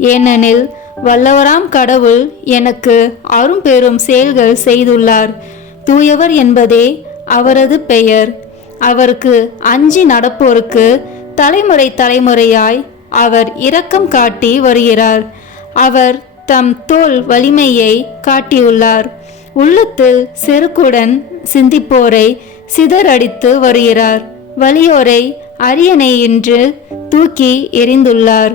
ஏனெனில் வல்லவராம் கடவுள் எனக்கு அரும்பெரும் செயல்கள் செய்துள்ளார். தூயவர் என்பதே அவரது பெயர். அவருக்கு அஞ்சி நடப்போருக்கு தலைமுறை தலைமுறையாய் அவர் இரக்கம் காட்டி வருகிறார். அவர் தம் தோல் வலிமையை காட்டியுள்ளார். உள்ளத்தில் செருக்குடன் சிந்திப்போரை சிதறடித்து வருகிறார். வலியோரை அரியணை என்று தூக்கி எறிந்துள்ளார்.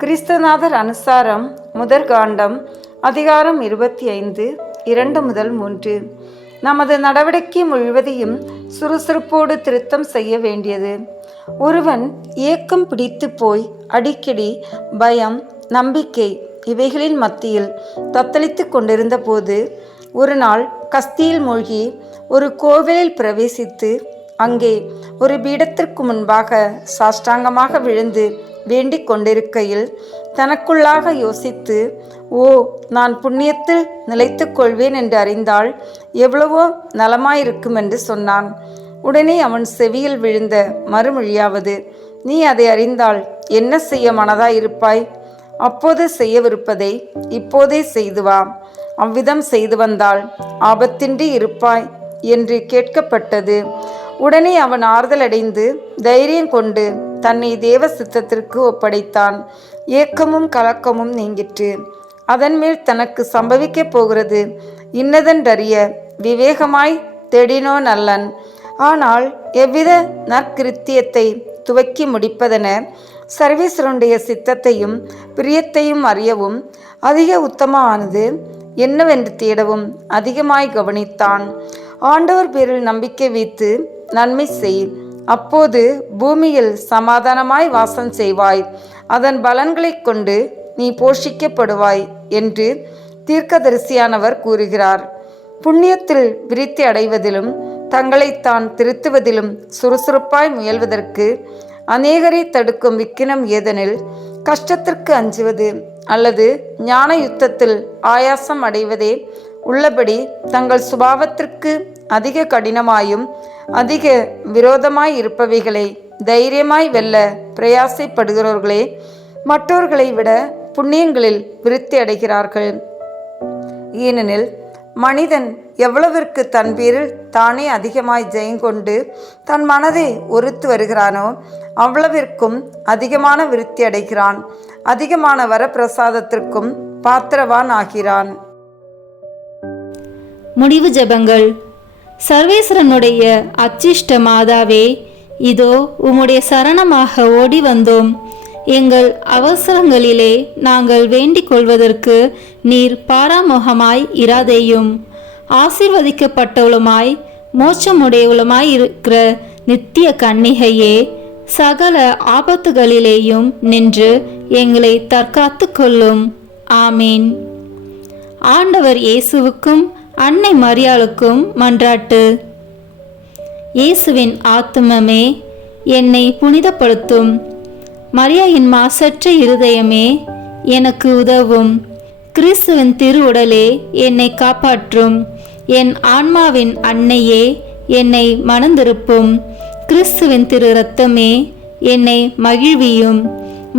கிறிஸ்தநாதர் அனுசாரம் முதற் காண்டம் அதிகாரம் இருபத்தி ஐந்து இரண்டு முதல் மூன்று. நமது நடவடிக்கை முழுவதையும் சுறுசுறுப்போடு திருத்தம் செய்ய வேண்டியது. ஒருவன் ஏக்கம் பிடித்து போய் அடிக்கடி பயம் நம்பிக்கை இவைகளின் மத்தியில் தத்தளித்து கொண்டிருந்த போது ஒரு நாள் கஸ்தியில் மூழ்கி ஒரு கோவிலில் பிரவேசித்து அங்கே ஒரு பீடத்திற்கு முன்பாக சாஷ்டாங்கமாக விழுந்து வேண்டிக் கொண்டிருக்கையில் தனக்குள்ளாக யோசித்து ஓ நான் புண்ணியத்தில் நிலைத்துக் கொள்வேன் என்று அறிந்தால் எவ்வளவோ நலமாயிருக்கும் என்று சொன்னான். உடனே அவன் செவியில் விழுந்த மறுமொழியாவது நீ அதை அறிந்தால் என்ன செய்ய மனதாயிருப்பாய்? அப்போது செய்யவிருப்பதை இப்போதே செய்து வா. அவ்விதம் செய்து வந்தால் ஆபத்தின்றி இருப்பாய் என்று கேட்கப்பட்டது. உடனே அவன் ஆறுதலடைந்து தைரியம் கொண்டு தன்னை தேவ சித்தத்திற்கு ஒப்படைத்தான். ஏக்கமும் கலக்கமும் நீங்கிற்று. அதன் மேல் தனக்கு சம்பவிக்கப் போகிறது. இன்னதென்றறிய விவேகமாய் தேடினோ நல்லன். ஆனால் எவ்வித நற்கிருத்தியத்தை துவக்கி முடிப்பதென சர்வீஸ்வருடைய சித்தத்தையும் பிரியத்தையும் அறியவும் அதிக உத்தமமானது என்னவென்று தேடவும் அதிகமாய் கவனித்தான். ஆண்டவர் பேரில் நம்பிக்கை வைத்து நன்மை செய். அப்போது பூமியில் சமாதானமாய் வாசம் செய்வாய். அதன் பலன்களைக் கொண்டு நீ போஷிக்கப்படுவாய் என்று தீர்க்கதரிசியானவர் கூறுகிறார். புண்ணியத்தில் விருத்தி அடைவதிலும் தங்களைத்தான் திருத்துவதிலும் சுறுசுறுப்பாய் முயல்வதற்கு அநேகரை தடுக்கும் விக்கினம் ஏதெனில் கஷ்டத்திற்கு அஞ்சுவது அல்லது ஞான யுத்தத்தில் ஆயாசம் அடைவதே உள்ளபடி தங்கள் சுபாவத்திற்கு அதிக கடினமாயும் அதிக விரோதமாய் இருப்பவைகளை தைரியமாய் வெல்ல பிரயாசைப்படுகிறவர்களே மற்றவர்களை விட புண்ணியங்களில் விருத்தி அடைகிறார்கள். ஏனெனில் மனிதன் எவ்வளவிற்கு தன் பேரில் தானே அதிகமாய் ஜெயங்கொண்டு தன் மனதை ஒருத்து வருகிறானோ அவ்வளவிற்கும் அதிகமான விருத்தி அடைகிறான். அதிகமான வரப்பிரசாதத்திற்கும் பாத்திரவான் ஆகிறான். முடிவு ஜெபங்கள். சர்வேஸ்வரனுடைய அச்சிஷ்ட மாதாவே இதோ உம்முடைய சரணமாக ஓடி வந்தோம். எங்கள் அவசரங்களிலே நாங்கள் வேண்டிக் கொள்வதற்கு நீர் பாராமுகமாய் இராதேயும். ஆசிர்வதிக்கப்பட்டவளுமாய் மோட்சமுடையவளுமாய் இருக்கிற நித்திய கன்னிகையே சகல ஆபத்துகளிலேயும் நின்று எங்களை தற்காத்து கொள்ளும். ஆமீன். ஆண்டவர் இயேசுவுக்கும் அன்னை மரியாளுக்கும் மன்றாட்டு. இயேசுவின் ஆத்துமமே என்னை புனிதப்படுத்தும். மரியாயின் மாசற்ற இருதயமே எனக்கு உதவும். கிறிஸ்துவின் திருவுடலே என்னை காப்பாற்றும். என் ஆன்மாவின் அன்னையே என்னை மணந்திருப்பும். கிறிஸ்துவின் திரு ரத்தமே என்னை மகிழ்வியும்.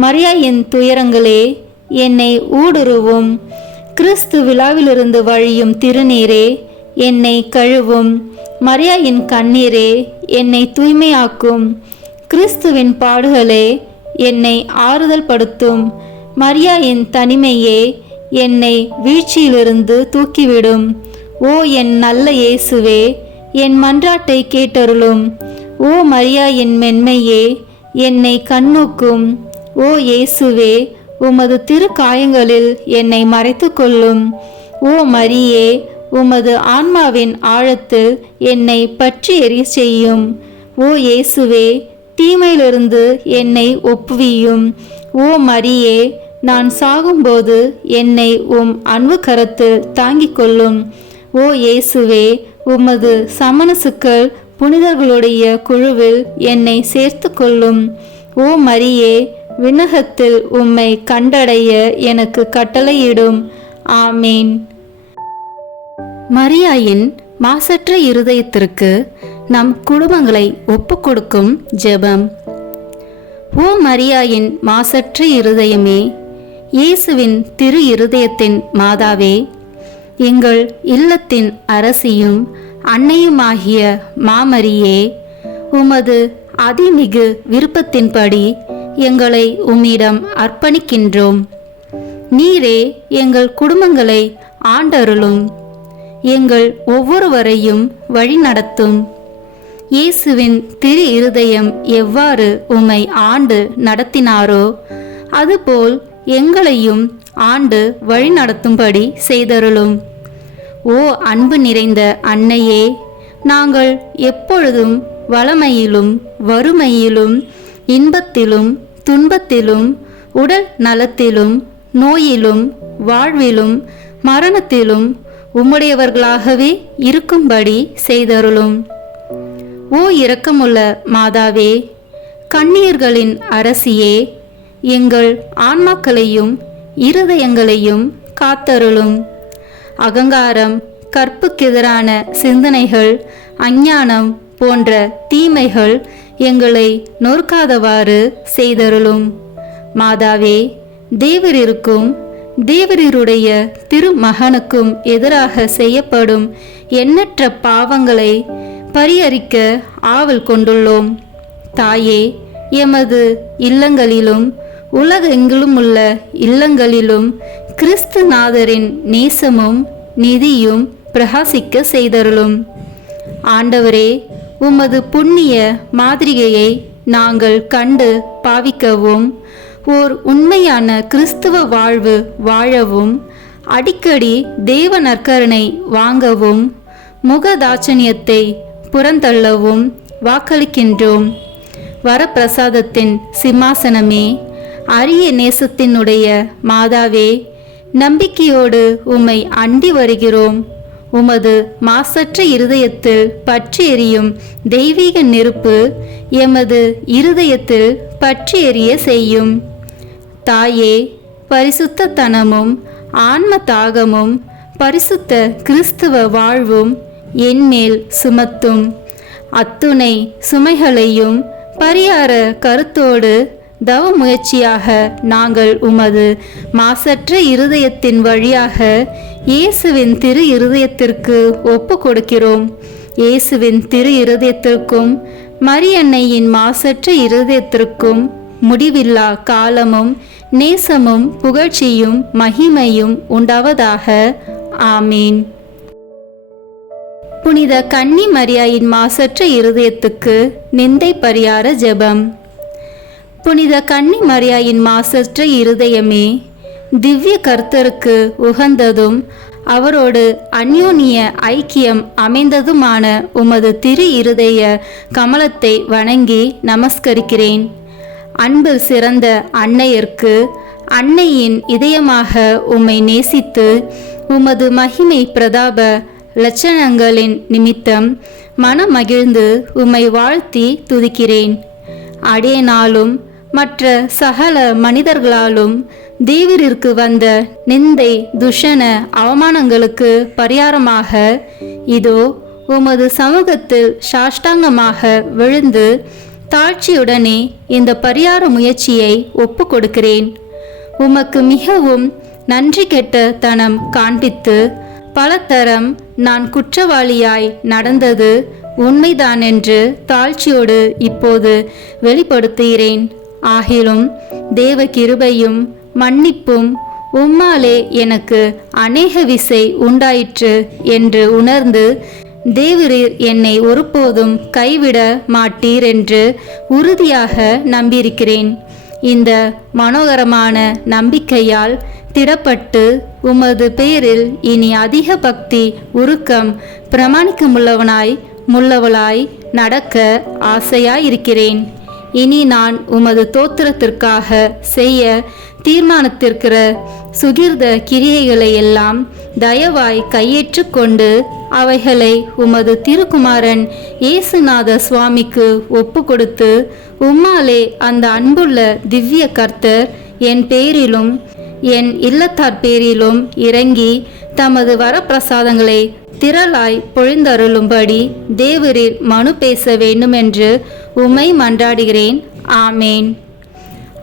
மரியாயின் துயரங்களே என்னை ஊடுருவும். கிறிஸ்து விழாவிலிருந்து வழியும் திருநீரே என்னை கழுவும். மரியாயின் கண்ணீரே என்னை தூய்மையாக்கும். கிறிஸ்துவின் பாடுகளே என்னை ஆறுதல் படுத்தும். மரியாயின் தனிமையே என்னை வீழ்ச்சியிலிருந்து தூக்கிவிடும். ஓ என் நல்ல இயேசுவே என் மன்றாட்டை கேட்டருளும். ஓ மரியாயின் மென்மையே என்னை கண்ணோக்கும் ஓ இயேசுவே உமது திரு காயங்களில் என்னை மறைத்து கொள்ளும் ஓ மரியே உமது ஆன்மாவின் ஆழத்தில் என்னை பற்றி எறி செய்யும். ஓ இயேசுவே தீமையிலிருந்து என்னை ஒப்புவியும். ஓ மரியே நான் சாகும்போது என்னை உம் அன்பு கரத்தில் தாங்கிக் கொள்ளும் ஓ இயேசுவே உமது சமணசுக்கள் புனிதர்களுடைய குழுவில் என்னை சேர்த்து கொள்ளும் ஓ மரியே விண்ணகத்தில் உம்மை கண்டடைய எனக்கு கட்டளையிடும். ஆமீன். மரியாயின் மாசற்ற இருதயத்திற்கு நம் குடும்பங்களை ஒப்புக்கொடுக்கும் ஜெபம். ஓ மரியாயின் மாசற்ற இருதயமே இயேசுவின் திரு இருதயத்தின் மாதாவே எங்கள் இல்லத்தின் அரசியும் அன்னையுமாகிய மாமரியே உமது அதிமிகு விருப்பத்தின்படி எங்களை உம்மிடம் அர்ப்பணிக்கின்றோம். நீரே எங்கள் குடும்பங்களை ஆண்டருளும். எங்கள் ஒவ்வொருவரையும் வழிநடத்தும். இயேசுவின் திரு இருதயம் எவ்வாறு உம்மை ஆண்டு நடத்தினாரோ அதுபோல் எங்களையும் ஆண்டு வழிநடத்தும்படி செய்தருளும். ஓ அன்பு நிறைந்த அன்னையே நாங்கள் எப்பொழுதும் வளமையிலும் வறுமையிலும் இன்பத்திலும் துன்பத்திலும் உடல் நலத்திலும் நோயிலும் வாழ்விலும் மரணத்திலும் உம்முடையவர்களாகவே இருக்கும்படி செய்தருளும். ஓ இரக்கமுள்ள மாதாவே கண்ணீர்களின் அரசியே எங்கள் ஆன்மாக்களையும் இருதயங்களையும் காத்தருளும். அகங்காரம் கற்புக்கெதிரான சிந்தனைகள் அஞ்ஞானம் போன்ற தீமைகள் எங்களை நொறுக்காதவாறு செய்தருளும். மாதாவே தேவரிருக்கும் தேவரீருடைய திருமகனுக்கும் எதிராக செய்யப்படும் எண்ணற்ற பாவங்களை பரிகரிக்க ஆவல் கொண்டுள்ளோம். தாயே எமது இல்லங்களிலும் உலகெங்கிலும் உள்ள இல்லங்களிலும் கிறிஸ்துநாதரின் நேசமும் நிதியும் பிரகாசிக்க செய்தருளும். ஆண்டவரே உமது புண்ணிய மாதிரிகையை நாங்கள் கண்டு பாவிக்கவும் ஓர் உண்மையான கிறிஸ்துவ வாழ்வு வாழவும் அடிக்கடி தேவ நற்கருணை வாங்கவும் முகதாட்சணியத்தை புறந்தள்ளவும் வாக்களிக்கின்றோம். வரப்பிரசாதத்தின் சிம்மாசனமே அரிய நேசத்தினுடைய மாதாவே நம்பிக்கையோடு உம்மை அண்டி வருகிறோம். உமது மாசற்ற இருதயத்தில் பற்றி எரியும் தெய்வீக நெருப்பு எமது இருதயத்தில் பற்றி எரிய செய்யும். தாயே பரிசுத்தத்தனமும் ஆன்ம தாகமும் பரிசுத்த கிறிஸ்துவ வாழ்வும் என்மேல் சுமத்தும். அத்துணை சுமைகளையும் பரியார கருத்தோடு தவ முயற்சியாக நாங்கள் உமது மாசற்ற இருதயத்தின் வழியாக இயேசுவின் திரு இருதயத்திற்கு ஒப்பு கொடுக்கிறோம். இயேசுவின் திரு இருதயத்திற்கும் மரியன்னையின் மாசற்ற இருதயத்திற்கும் முடிவில்லா காலமும் நேசமும் புகழ்ச்சியும் மகிமையும் உண்டாவதாக. ஆமீன். புனித கன்னி மரியாயின் மாசற்ற இருதயத்துக்கு நிந்தை பரியார ஜெபம். புனித கன்னி மரியாயின் மாசற்ற இருதயமே திவ்ய கர்த்தருக்கு உகந்ததும் அவரோடு அந்யோன்ய ஐக்கியம் அமைந்ததுமான உமது திரு இருதய கமலத்தை வணங்கி நமஸ்கரிக்கிறேன். அன்பு சிறந்த அன்னையர்க்கு அன்னையின் இதயமாக உம்மை நேசித்து உமது மகிமை பிரதாப லட்சணங்களின் நிமித்தம் மனமகிழ்ந்து உம்மை வாழ்த்தி துதிக்கிறேன். அடேனாலும் மற்ற சகல மனிதர்களாலும் தேவரிற்கு வந்த நிந்தை துஷண அவமானங்களுக்கு பரிகாரமாக இதோ உமது சமூகத்தில் சாஷ்டாங்கமாக விழுந்து தாழ்ச்சியுடனே இந்த பரிகார முயற்சியை ஒப்பு கொடுக்கிறேன் உமக்கு மிகவும் நன்றி கெட்ட தனம் காண்பித்து பலதரம் நான் குற்றவாளியாய் நடந்தது உண்மைதான் என்று தாழ்ச்சியோடு இப்போது வெளிப்படுத்துகிறேன். ஆகிலும் தேவ கிருபையும் மன்னிப்பும் உம்மாலே எனக்கு அநேக விசை உண்டாயிற்று என்று உணர்ந்து தேவரீர் என்னை ஒருபோதும் கைவிட மாட்டீர் என்று உறுதியாக நம்பியிருக்கிறேன். இந்த மனோகரமான நம்பிக்கையால் திடப்பட்டு உமது பேரில் இனி அதிக பக்தி உருக்கம் பிரமாணிக்கமுள்ளவனாய் முள்ளவளாய் நடக்க ஆசையாயிருக்கிறேன். இனி நான் உமது தோத்திரத்திற்காக செய்ய தீர்மானித்திருக்கிற சுகிர்த கிரியைகளை எல்லாம் தயவாய் கையேற்றுக்கொண்டு அவைகளை உமது திருக்குமாரன் இயேசுநாத சுவாமிக்கு ஒப்பு கொடுத்து உம்மாலே அந்த அன்புள்ள திவ்ய கர்த்தர் என் பேரிலும் என் இல்லத்தார் பேரிலும் இறங்கி தமது வரப்பிரசாதங்களை திரளாய் பொழிந்தருளும்படி தேவரீர் மனு பேச வேண்டுமென்று உமை மன்றாடுகிறேன். ஆமேன்.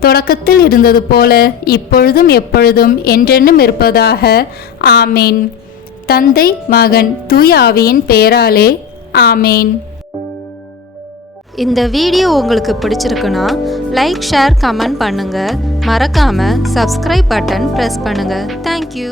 தொடக்கத்தில் இருந்தது போல இப்பொழுதும் எப்பொழுதும் என்றென்னும் இருப்பதாக. ஆமேன். தந்தை மகன் தூய ஆவியின் பெயராலே ஆமேன். இந்த வீடியோ உங்களுக்கு பிடிச்சிருக்குன்னா லைக் ஷேர் கமெண்ட் பண்ணுங்கள் மறக்காமல் சப்ஸ்கிரைப் பட்டன் ப்ரெஸ் பண்ணுங்கள் தேங்க்யூ